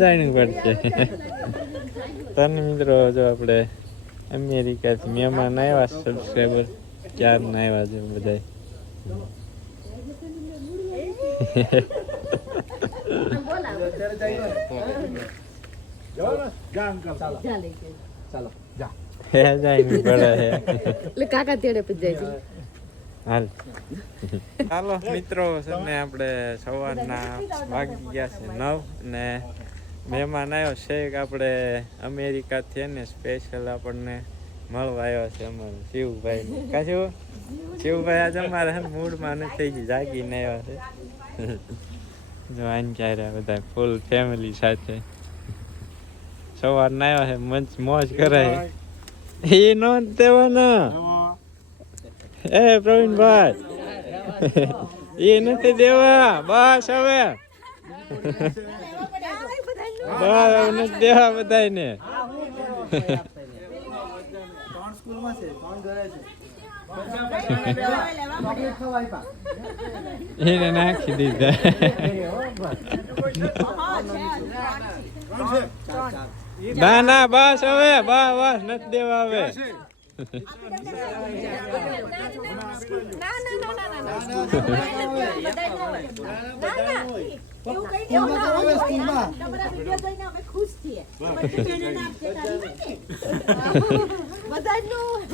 જાણવું પડશે. તને મિત્રો જો આપણે અમેરિકાથી મહેમાન આવ્યા સબસ્ક્રાઈબર 4 ના આવ્યા છે બધા. કાકા તેડે પછી જાય. હાલ ચાલો મિત્રો છે ને આપણે સવારના વાગી ગયા છે 9 ને મહેમાન આવ્યો છે આપણે અમેરિકાથી ને સ્પેશિયલ આપણને મળવા આવ્યો છે અમારે શિવભાઈ. કા શિવભાઈ આજે અમારે મૂડમાં નથી થઈ ગઈ, જાગીને આવ્યા છે. જો આને ક્યારે બધા ફૂલ ફેમિલી સાથે સવારના આવ્યા છે, મોજ કરાય એ નો દેવાના. એ પ્રવીણભાઈ એ નથી દેવા, બસ હવે નથી દેવા બધાને. એને નાખી દીધા. ના ના બસ હવે બસ નથી દેવા હવે.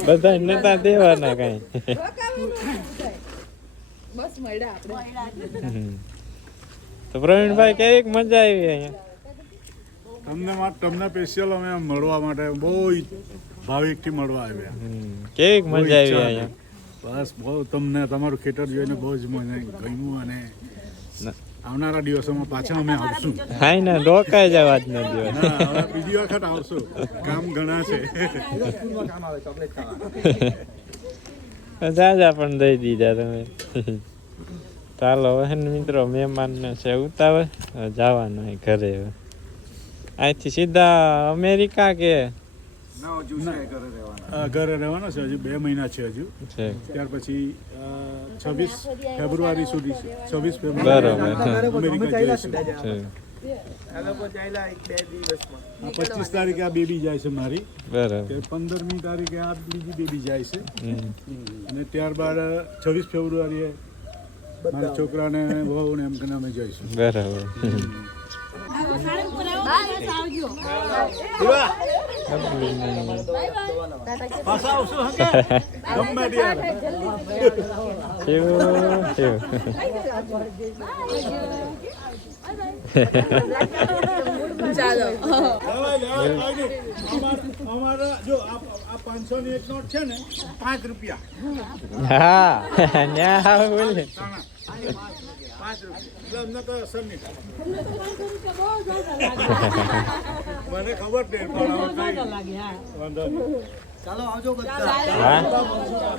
બધા નતા દેવાના કઈ. તો પ્રવીણભાઈ કેવી મજા આવી અહીંયા? તમને સ્પેશિયલ અમે મળવા માટે બહુ ભાવિકથી મળવા આવ્યા. કેવી મજા આવી અહીંયા? બસ બહુ તમને તમારું ખેતર જોઈને બહુ જ મને ગમ્યું અને આવનારા દિવસોમાં પાછા અમે આવશું. હા ને રોકાઈ જવા જ ન દિવસ. બીજી વખત આવશું, કામ ઘણા છે. જાજા પણ દઈ દીધા તમે. ચાલો હવે મિત્રો મહેમાનને છે ઉતાવળ, જવાનું હોય ઘરે. અહીંથી સીધા અમેરિકા કે ઘરે રહેવાના છે? હજુ 2 મહિના છે હજુ. ત્યાર પછી 26 ફેબ્રુઆરી સુધી છે. 26 ફેબ્રુઆરી અમેરિકા જઈશું. 25 તારીખે આ બેબી જાય છે મારી. બરાબર. 15મી તારીખે આ બીજી બેબી જાય છે અને ત્યારબાદ 26 ફેબ્રુઆરીએ મારા છોકરાને વહુ ને એમ કરીને અમે જઈશું. બરાબર. અમારા જો આ 500 ની એક નોટ છે ને, 5 રૂપિયા. હા ન્યા બોલે 5 રૂપિયા અમને તો અસર નહીં થાય. મને ખબર નહીં પણ ચાલો આવજો બધા.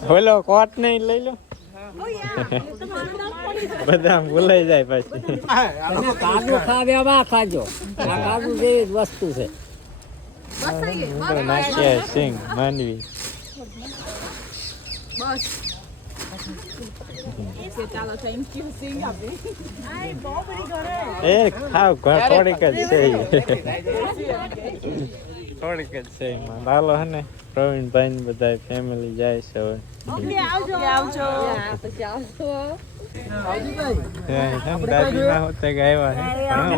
બોલો કોટ નહીં લઈ લો. બધા ભૂલાઈ જાય પછી. કાજુ ખાવ્યા ખાજો, આ કાજુ જેવી જ વસ્તુ છે. નાખ્યા સિંગ માંડવી. એ ખાવ થોડીક જ છે, થોડીક જ છે એમાં. હાલો હે ને પ્રવીણભાઈ ને બધા ફેમિલી જાય છે હવે. દાદી ના હોતે ગયા છે,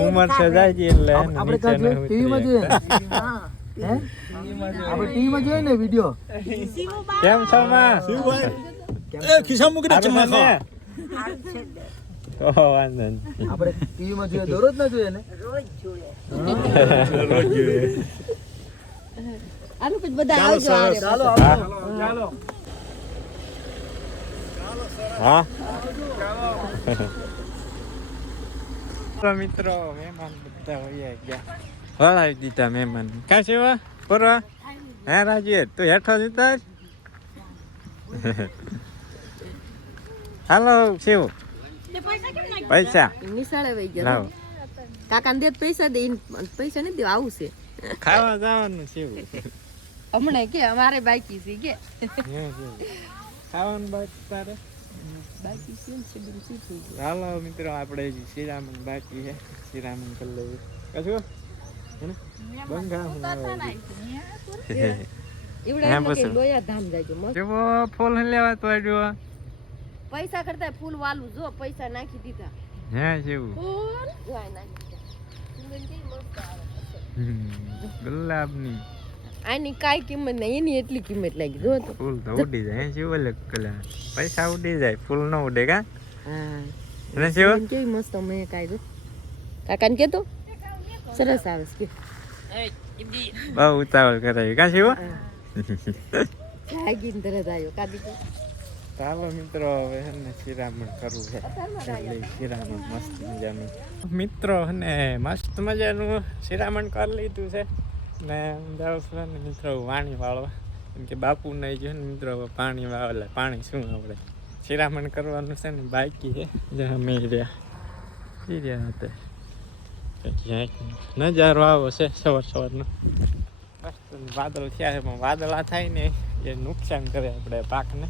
ઉંમર છે જાય છે એટલે ટીવીમાં જોઈએ ને વિડિયો. કેમ છો માં? ખિસ્સા મૂકી દે ચમા ખાઓ. વાંધો નહીં. આપણે ટીવીમાં જોઈએ દરરોજ ના જોઈએ ને? રોજ જોઈએ. આનું પછી બધા આવજો. ચાલો હા મિત્રો મહેમાન બધા વયા ગયા, વળાવી દીધા મહેમાન. કાં છે પરવા? હે રાજીએ તું હેઠો દીધા? હાલો શિવ પૈસા નિશાળે વહી ગયા. કાકા ને દે પૈસા દે, પૈસા નથી દેવા. આવું છે ખાવા જવાનું શિવ. હમણાં કે અમારે બાકી છે કે ખાવાનું બાકી તારે બાકી છે. હાલો મિત્રો આપણે શ્રીરામન બાકી છે, શ્રીરામન કરી લઈએ. કશું બંગા એવડા હા, એમ બસ. કે લોયા ધામ જાયજો મસ્ત જેવો ફૂલ લેવા તો આડ્યો પૈસા કરતા ફૂલ વાલું જો પૈસા નાખી દીધા હે જેવું ફૂલ જોઈ નાખી દીધા સુગંધ કેવી મસ્ત આવે ગુલાબની આની કાઈ કિંમત નહીં એની એટલી કિંમત લાગી જો તો ફૂલ તો ઉડી જાય જેવો અલગ કલર પૈસા ઉડી જાય ફૂલ ન ઉડે કા હા અને જેવો સુગંધ કેવી મસ્ત મેં કાઈ જો કાકાને કેતો સરસ આવે છે બહુ ઉતાવળ કરાવી કા જેવો જાગીને તરત આવ્યો કાદી તો ચાલો મિત્રો હવે હે ને શિરામણ કરવું છે એટલે શિરામણ મસ્ત મજાનું મિત્રો ને મસ્ત મજાનું શિરામણ કરી લીધું છે ને જાઉં છું ને મિત્રો વાણી વાળવા કેમ કે બાપુ નહીં જો ને મિત્રો હવે પાણી વાળે પાણી શું આપણે શિરામણ કરવાનું છે ને બાકી છે જ્યાં અમે રહ્યા હતા નજારો આવો છે સવાર સવારનો મસ્ત વાદળ થયા છે પણ વાદળ આ થાય ને એ નુકસાન કરે આપણે પાકને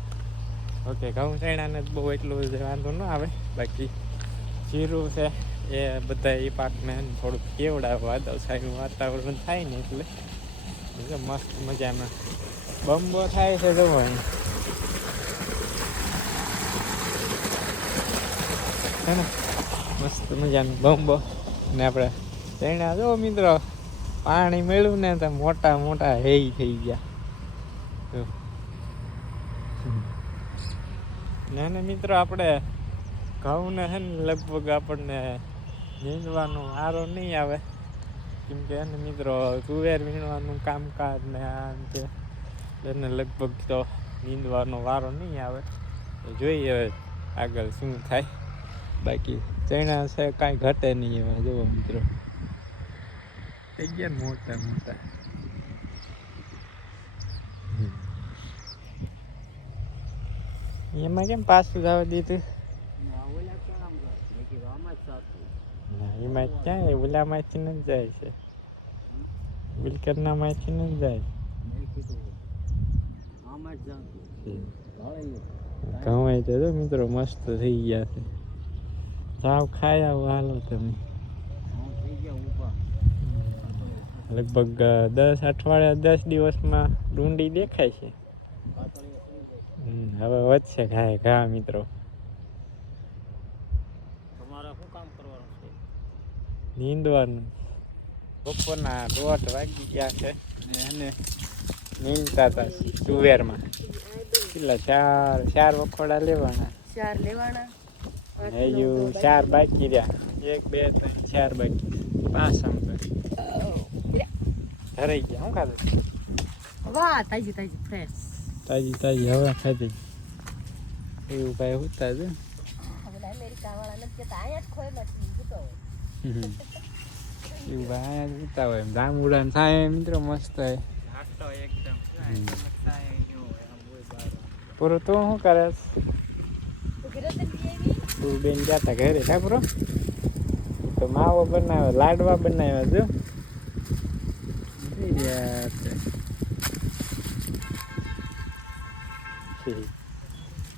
ઓકે ઘઉં ચણાને જ બહુ એટલું વાંધો ન આવે બાકી જીરું છે એ બધા એ પાકને થોડુંક કેવડા વાદળ છાયું વાતાવરણ થાય ને એટલે મસ્ત મજામાં બંબો થાય છે જોવાની હે ને મસ્ત મજાનું બંબો ને આપણે ચણા જો મિત્રો પાણી મળ્યું ને તો મોટા મોટા હેઈ થઈ ગયા નાના મિત્રો આપણે ઘઉંને છે ને લગભગ આપણને નીંદવાનો વારો નહીં આવે કેમ કે એને મિત્રો તુવેર વીણવાનું કામકાજ ને આ તે એને લગભગ તો નીંદવાનો વારો નહીં આવે તો જોઈએ હવે આગળ શું થાય બાકી ચણા છે કાંઈ ઘટે નહીં એવા જુઓ મિત્રો થઈ ગયા મોટા મોટા એમાં કેમ પાછું જવા દીધું એમાં ક્યાં ઓલામાંથી ન જાય છે બિલકરના માંથી ન જાય ઘઉં તો જો મિત્રો મસ્ત થઈ ગયા છે જાવ ખાઈ આવો હાલો તમે લગભગ 10 અઠવાડિયા 10 દિવસમાં ડુંડી દેખાય છે હવે વધશે ઘાય ઘા મિત્રો નીંદવાનું બપોરના 1:30 વાગી ગયા છે અને નીંદતા હતા તુવેરમાં કેટલા 4 વખોડા લેવાના 4 લેવાના હજુ 4 બાકી રહ્યા 1 2 3 4 બાકી 5 સમજો ધરાઈ ગયા શું ખાધું વાહ તાજી તાજી ફ્રેશ તાજી હવા ખાધી એવું કાંઈ હોતા છે અમેરિકા વાળા નથી કેતા અહીંયા જ ખોયેલા છે જતો હોય એવું ભાઈ હોતા હોય જામુડા ને થાય મિત્રો મસ્ત હોય પૂરો તું શું કરે તું બેન જતા ઘરે કા પૂરો તો માવો બનાવ્યો લાડવા બનાવ્યા જો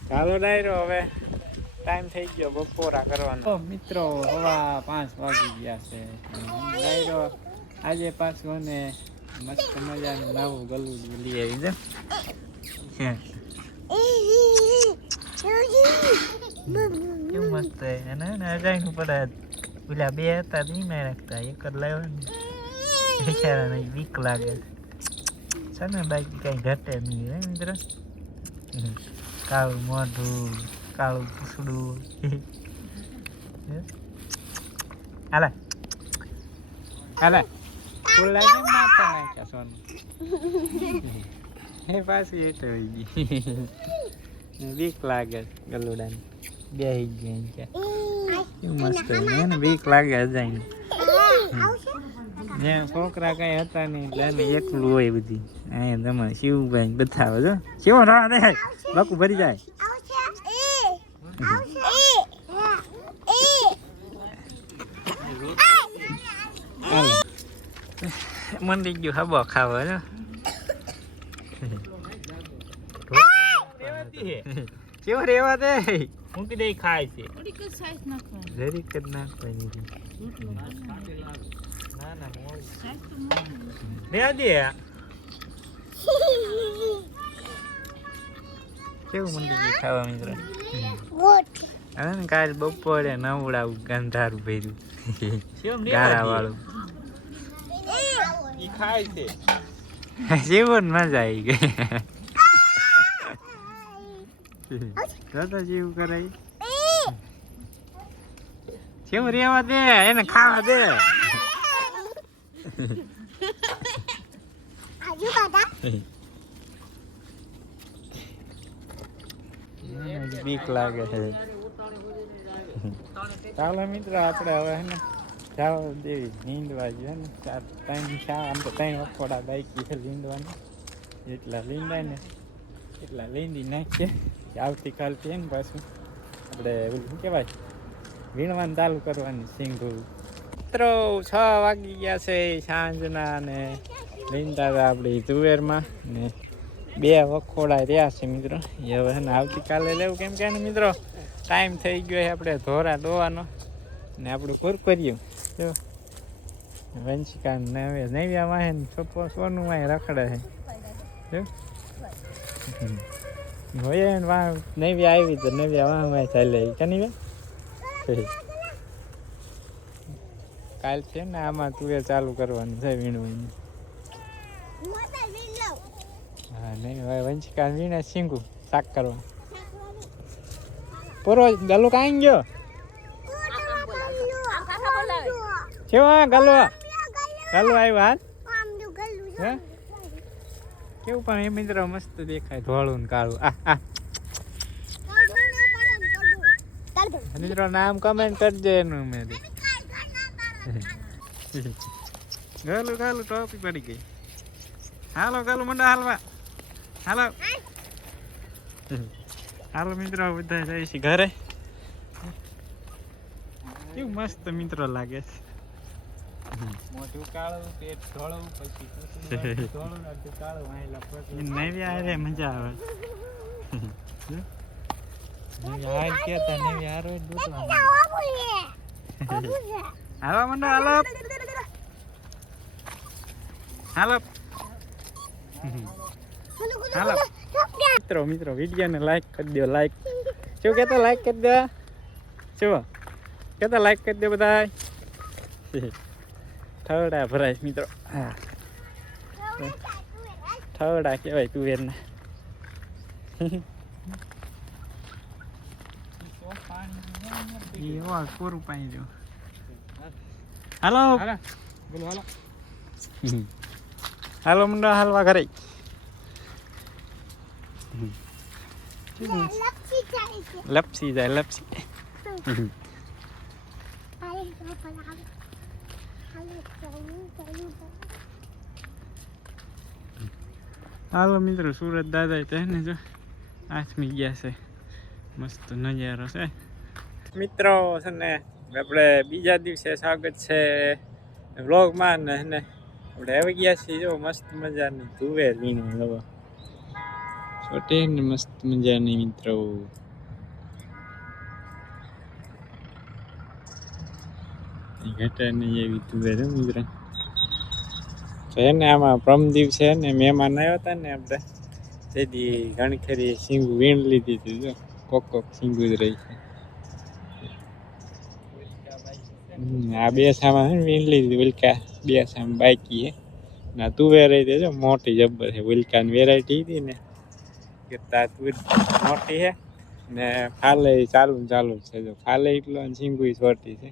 ચાલો ડાયરો હવે ટાઈમ થઈ ગયો બપોરા કરવાનો મિત્રો 5:15 વાગી ગયા છે ડાયરો આજે પાછું ને મસ્ત મજાનું નવું ગલું લઈ આવી છે કેવું મસ્ત એને અગાઈનું પડે પેલા 2 હતા નહીં મેં રાખતા એક જ લાવ્યો ને બિચારાને બીક લાગે છે ને બાકી કઈ ઘટે નહીં હે મિત્ર કાળું મોઢું કાળું પૂછડું હાલે હાલે ફૂલ લાગે માતા નાખ્યા સોનું એ પાછી એટલે હોય ગઈ બીક લાગે ગલુડાને બેહી ગઈ કેવું મસ્ત એને બીક લાગે અજાઈને ને છોકરા કઈ હતા નહીં એટલે એને એકલું હોય બધી અહીંયા તમે શિવભાઈ બતાવો છો શિવ રવા દે બાકુ ભરી જાય મંડી ગયું હબો ખાવો ને કેવો રેવા દે મૂકી દે ખાય છે જરીક જ નાખવાની ના ના મોડી દે દે કેવું મંડી ગયું ખાવા મિત્ર હવે ને કાલ બપોરે નવડાવું ગંધારું ભર્યું ગારા વાળું ઈ ખાય છે જીવન મજા આવી ગઈ દાદા જેવું કરાય કેવું રેવા દે એને ખાવા દે બીક લાગે છે ચાલો મિત્રો આપણે હવે હે ને જાવ દેવી નીંદવા જોઈએ ને 3 આમ તો 3 વખોડા બાકી છે લીંદવાના એટલા લીંદાય ને એટલા લીંદી નાખીએ આવતીકાલથી ને પાછું આપણે ઓલું શું કહેવાય વીણવાનું ચાલુ કરવાની સિંગું મિત્રો 6 વાગી ગયા છે સાંજના ને લીંદા આપણી તુવેરમાં ને 2 વખોડા રહ્યા છે મિત્રો એ હવે ને આવતીકાલે લેવું કેમ કે મિત્રો ટાઈમ થઈ ગયો છે આપણે ધોરા દોવાનો ને આપણું કુરકુરિયું જો વંશિકા નવ્યા વાહે સોનું વાહે રખડે છે જો હોય ને વાહ નવ્યા આવી તો નવ્યા વાહ વાહ ચાલે કની કાલ છે ને આમાં તુવેર ચાલુ કરવાનું છે વીણવાનું હા નહીં હવે વંશિકા વીણે શીંગું શાક કરવા પૂરો ગલો કાંઈ ગયો કેવા ગલો ગલો આવ્યો હાથ કેવું પણ એ મિત્ર મસ્ત દેખાય ધોળું ને કાળું મિત્રો નામ કમેન્ટ કરજો એનું મેં ગલું ગલું ટોપી પડી ગઈ હાલો ગલું મંડા હાલવા હાલો હાલો મિત્રો બધા જાય છે ઘરે કેવું મસ્ત મિત્રો લાગે છે મોઢું કાળું પેટ ધોળું પછી ધોળું અડધું કાળું વાયલા પછી નવ્યા રે મજા આવે નવ્યા હાલ કેતા નવ્યા હારો દૂધવા હાલો મંડો હાલો હાલો હાલો મિત્રો વિડીયોને લાઈક કરી દો લાઈક શું કહેતા લાઈક કરી દો શું કહેતા લાઈક કરી દો બધા ઠવડા ભરાય મિત્રો હા ઠવડા કહેવાય તુવેરના પૂરું પાણી જો હાલો હાલો મંડો હાલવા ઘરે લપસી જાય લપસી હાલો મિત્રો સુરત દાદા તો ને જો આથમી ગયા છે મસ્ત નજારો છે મિત્રો છે ને આપણે બીજા દિવસે સ્વાગત છે વ્લોગમાં ને આપણે આવી ગયા છીએ જો મસ્ત મજાની તુવેર વીણી હવે છોટે ને મસ્ત મજાની મિત્રો ઘટે નહીં એવી તુવેર મિત્રો તો એને આમાં પ્રમ દિવસે ને મહેમાન આવ્યા હતા ને આપણે તેથી ઘણખરી સિંગું વીણ લીધી હતી જો કોક સિંગું જ રહી છે આ બે સામાં છે ને વીણ લીધી ઉલકા બે સામાં બાકી છે ના તુવેર રહી જો મોટી જબ્બર છે ઉલકાની વેરાયટી હતી ને કે તુવેર મોટી છે ને ફાલે ચાલુ છે જો ફાલે એટલો સિંગું છોટી છે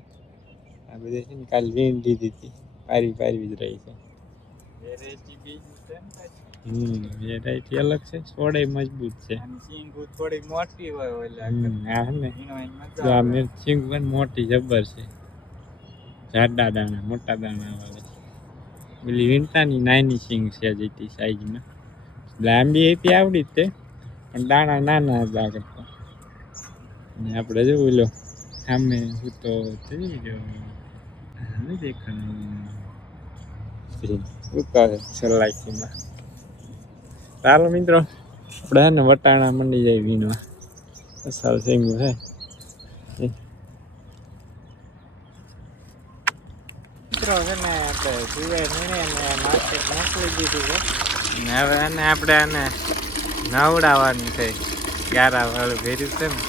આ બધી છે ને કાલ વીણ લીધી હતી પારી જ રહી છે વેરાયટી બીજી છે ને વેરાયટી અલગ છે છોડે મજબૂત છે સિંગું થોડી મોટી હોય હા ને સિંગું મોટી જબ્બર છે જાડા દાણા મોટા દાણા વાળા પેલી વીણતાની નાની સિંગ છે જતી સાઈઝમાં લાંબી હતી આવડી જ તે પણ દાણા નાના હતા કરતા ને આપણે જોવું લો સામે હું તો થઈ ગયો દેખાનું સલાઈમાં ચાલો મિત્રો આપણે ને વટાણા મંડી જાય વીણવા અસલ સિંગું છે મિત્રો છે ને આપણે જુએ નીણે માર્કેટ મોકલી દીધું છે ને હવે આપણે આને નવડાવવાનું છે 11 વાળું ભેર્યું છે ને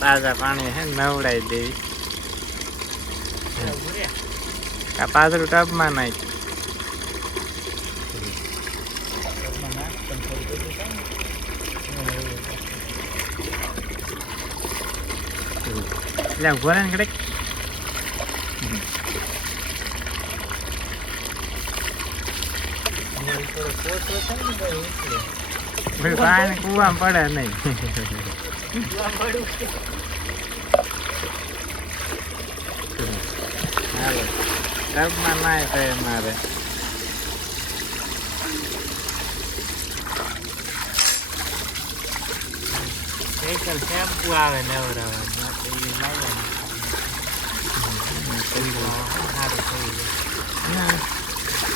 તાજા પાણી છે નવડાવી દેવી આ પાછળ ટબમાં નાખ એટલે ઉભો રહે ને કડક પાણી કુવામાં પડે નહીં હાલો ટબમાં નાય થાય મારે સાયકલ શેમ્પુ આવે નવરાવાનું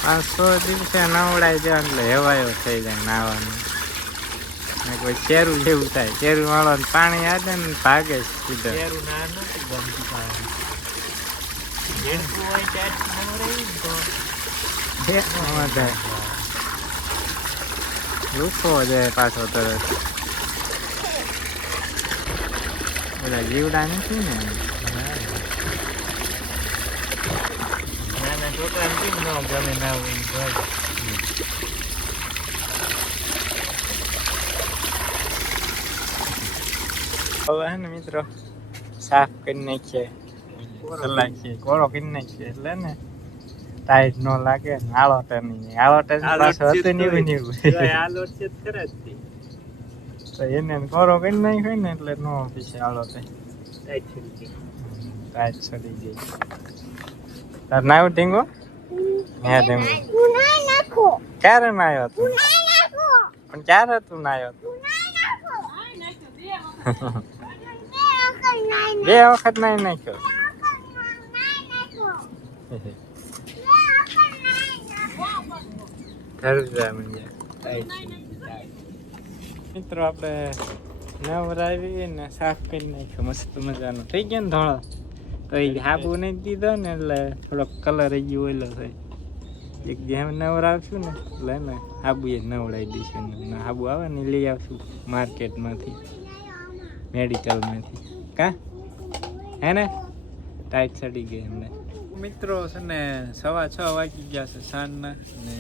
500 દિવસે નવડાઈ દે એટલે હેવાયો થઈ જાય નાવાનું ને કોઈ ચેરું જેવું થાય ચેરું વાળો પાણી આવે ને ભાગે સીધા ચેરું ના નથી ગમતું પાણી રૂખો જાય પાછો તરત બધા જીવડા નથી ને છોકરાને કેમ ન ગમે ના હોય હવે હે ને મિત્રો સાફ કરી નાખીએ સલાખીએ કોળો કરી નાખીએ એટલે ને ટાઈટ ન લાગે ને આળોટે નહીં આળોટે પાછો હતું નીવું નીવું તો એને કોરો કરી નાખ્યો ને એટલે નો પીછે આળોટે ટાઈટ ચડી ગઈ તાર નાવ ઢીંગો હે ઢીંગો ક્યારે નાયો તું પણ ક્યારે તું નાયો તું 2 વખત નાઈ નાખ્યો મિત્રો આપણે નવરાવી ને સાફ કરી નાખ્યો મસ્ત મજાનો થઈ ગયો ને ધોળો તો એ હાબુ નહીં દીધો ને એટલે થોડોક કલર ગયો ઓલો થાય એક જેમ નવરાવશું ને એટલે ને હાબુ એ નવડાવી દઈશું ને હાબુ આવે ને લઈ આવશું માર્કેટમાંથી મેડિકલમાંથી કા હે ને ટાઈટ ચડી ગઈ એમને મિત્રો છે ને 6:15 વાગી ગયા છે સાંજના ને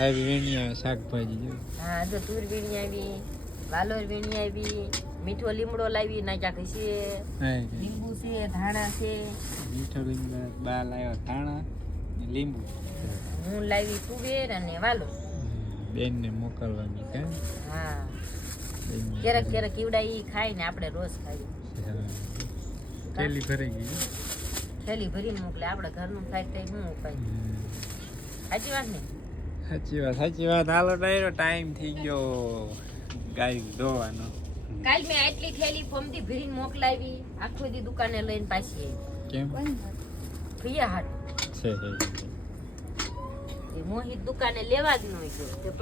આવી વીણી આવે શાકભાજી જો હા જો તુર વીણી આવી વાલોર વીણી આવી મીઠો લીમડો લાવી નાખ્યા છે લીંબુ છે ધાણા છે મીઠો લીમડો બા લાવ્યો ધાણા ને લીંબુ હું લાવી તુવેર અને વાલો બેન ને મોકલવાની કે હા ક્યારેક ક્યારેક ઈવડા ઈ ખાય ને આપણે રોજ ખાઈએ થેલી ભરાઈ ગઈ થેલી ભરીને મોકલે આપણે ઘરનું ખાઈ ખાઈ હું ઉપાય સાચી વાત ને સાચી વાત હાલો ડાયરો ટાઈમ થઈ ગયો ગાય ધોવાનો કાલ મેં આટલી થેલી ફોમથી ભરીને મોકલાવી આખો દી દુકાને લઈને પાછી કેમ ભૈયા હાટ છે મોહિત દુકાને લેવા જ ન ગયો